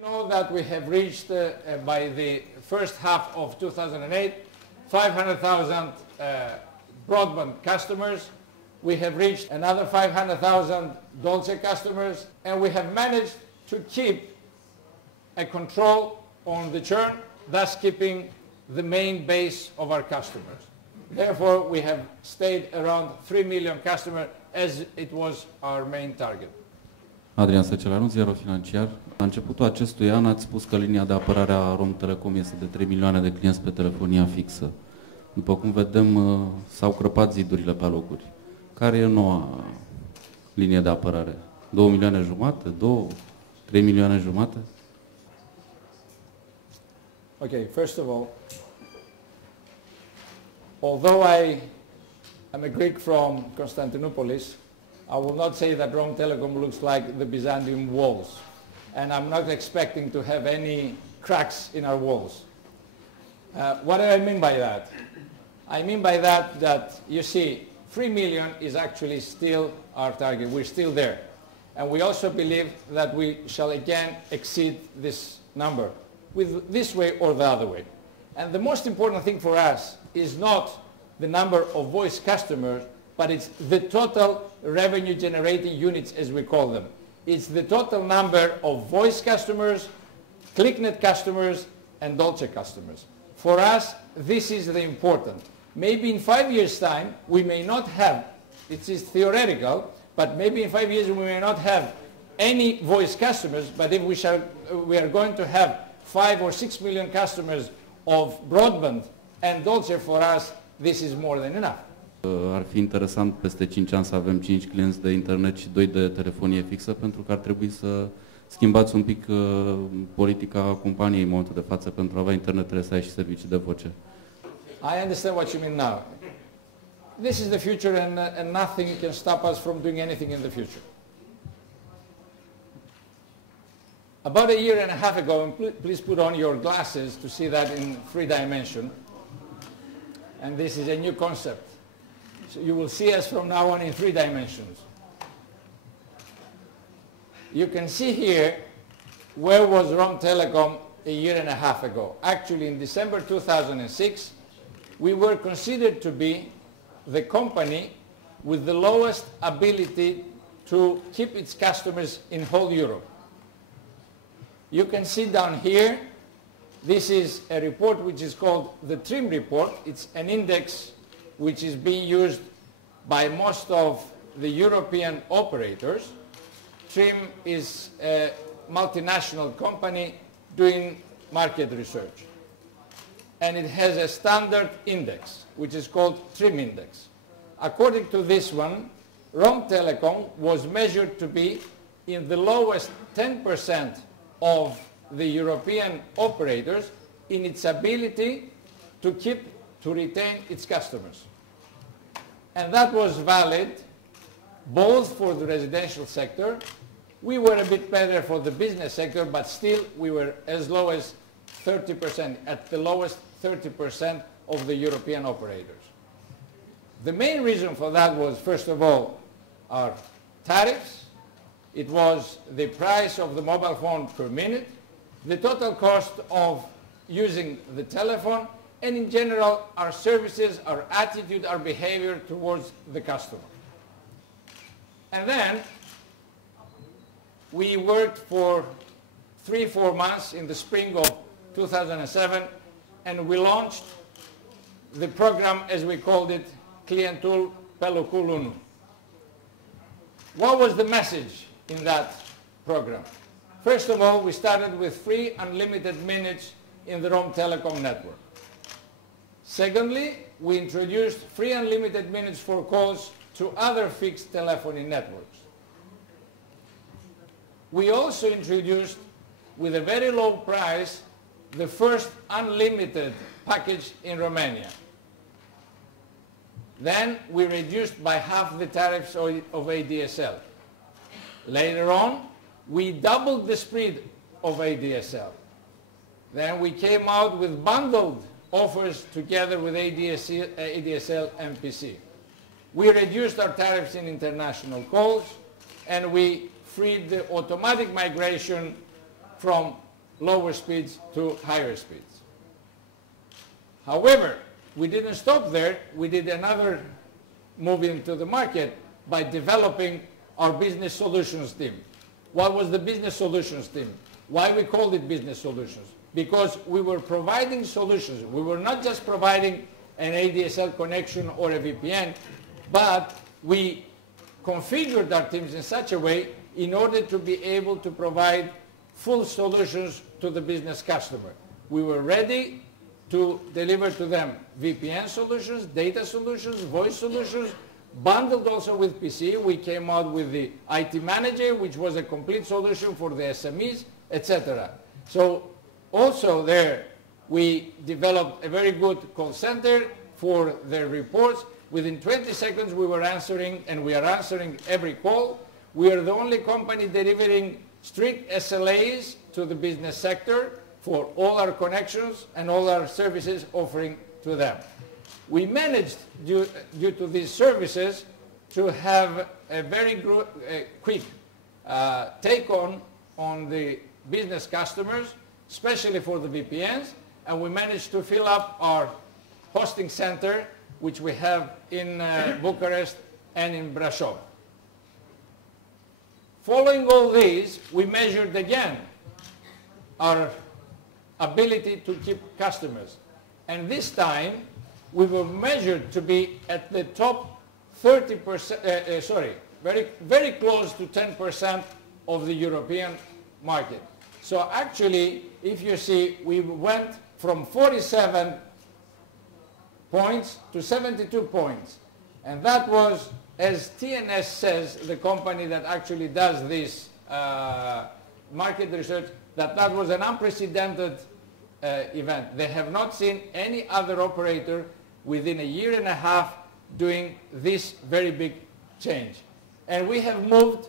You know that we have reached, by the first half of 2008, 500,000 broadband customers. We have reached another 500,000 Dolce customers, and we have managed to keep a control on the churn, thus keeping the main base of our customers. Therefore, we have stayed around 3 million customers as it was our main target. Adrian Săcelaru, Ziarul Financiar. La începutul acestui an ați spus că linia de apărare a Romtelecom este de 3 milioane de clienți pe telefonia fixă. După cum vedem, s-au crăpat zidurile pe alocuri. Care e noua linie de apărare? 2 milioane jumate? 2? 3 milioane jumate? Okay, first of all, although I am a Greek from Constantinopolis, I will not say that Romtelecom looks like the Byzantium walls. And I'm not expecting to have any cracks in our walls. What do I mean by that? I mean by that you see, 3 million is actually still our target. We're still there. And we also believe that we shall again exceed this number, with this way or the other way. And the most important thing for us is not the number of voice customers, but it's the total revenue generating units, as we call them. It's the total number of voice customers, ClickNet customers, and Dolce customers. For us, this is the important. Maybe in 5 years' time, we may not have, it is theoretical, but maybe in 5 years we may not have any voice customers, but if we are going to have 5 or 6 million customers of broadband and Dolce, for us, this is more than enough. Ar fi interesant peste 5 ani să avem 5 clienți de internet și 2 de telefonie fixă, pentru că ar trebui să schimbați un pic politica companiei în momentul de față pentru a avea internet, trebuie să ai și servicii de voce. I understand what you mean now. This is the future, and nothing can stop us from doing anything in the future. About a year and a half ago, and please put on your glasses to see that in 3 dimension, and this is a new concept. So you will see us from now on in 3 dimensions. You can see here where was Romtelecom a year and a half ago. Actually, in December 2006, we were considered to be the company with the lowest ability to keep its customers in whole Europe. You can see down here, this is a report which is called the TRIM report. It's an index which is being used by most of the European operators. TRIM is a multinational company doing market research. And it has a standard index, which is called TRIM index. According to this one, Romtelecom was measured to be in the lowest 10% of the European operators in its ability to retain its customers. And that was valid both for the residential sector. We were a bit better for the business sector, but still we were as low as 30%, at the lowest 30% of the European operators. The main reason for that was, first of all, our tariffs. It was the price of the mobile phone per minute, the total cost of using the telephone, and in general, our services, our attitude, our behavior towards the customer. And then we worked for 3-4 months in the spring of 2007, and we launched the program, as we called it, Clientul pe locul 1. What was the message in that program? First of all, we started with free unlimited minutes in the Romtelecom network. Secondly, we introduced free unlimited minutes for calls to other fixed telephony networks. We also introduced, with a very low price, the first unlimited package in Romania. Then we reduced by half the tariffs of ADSL. Later on, we doubled the speed of ADSL. Then we came out with bundled offers together with ADSL and PC. We reduced our tariffs in international calls, and we freed the automatic migration from lower speeds to higher speeds. However, we didn't stop there. We did another move into the market by developing our business solutions team. What was the business solutions team? Why we called it business solutions? Because we were providing solutions. We were not just providing an ADSL connection or a VPN, but we configured our teams in such a way in order to be able to provide full solutions to the business customer. We were ready to deliver to them VPN solutions, data solutions, voice solutions, bundled also with PC. We came out with the IT Manager, which was a complete solution for the SMEs, etc. So also there we developed a very good call center for their reports. Within 20 seconds we were answering, and we are answering every call. We are the only company delivering strict SLAs to the business sector for all our connections and all our services offering to them. We managed, due to these services, to have a very quick take on the business customers, especially for the VPNs, and we managed to fill up our hosting center, which we have in Bucharest and in Brașov. Following all these, we measured again our ability to keep customers. And this time, we were measured to be at the top 30%, very close to 10% of the European market. So actually, if you see, we went from 47 points to 72 points. And that was, as TNS says, the company that actually does this market research, that was an unprecedented event. They have not seen any other operator within a year and a half doing this very big change. And we have moved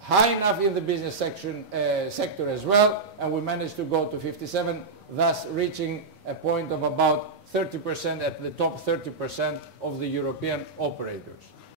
high enough in the business sector as well, and we managed to go to 57, thus reaching a point of about 30% at the top 30% of the European operators.